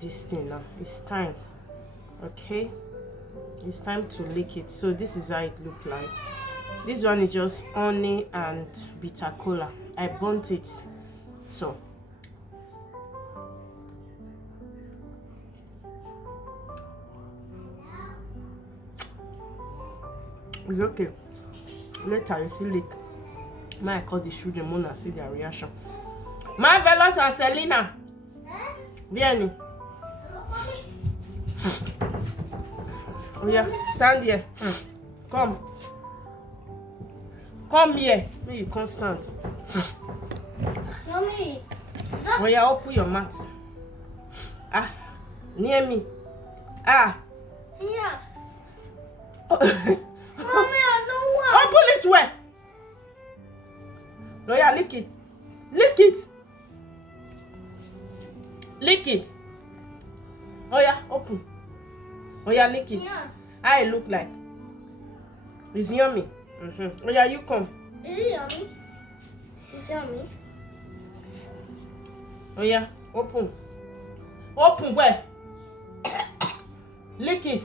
this thing now. It's time. Okay, it's time to lick it. So this is how it look like. This one is just honey and bitter cola. I burnt it. So it's okay. Later you see lick. I call the children Mona see their reaction. Marvelous and Selena. Vieni. Oh yeah, stand here. Come. Come here. No, you can't stand. Mommy. Oh yeah, open your mouth. Ah, near me. Ah. Yeah. Open Mommy, I don't want. it where? No, yeah, lick it. Lick it. Lick it. Oh yeah, open. Oh yeah, lick it. Yeah. How it look like? It's yummy. Oh yeah, you come. Is it yummy? It's yummy. Oh yeah, open. Open where? Lick it.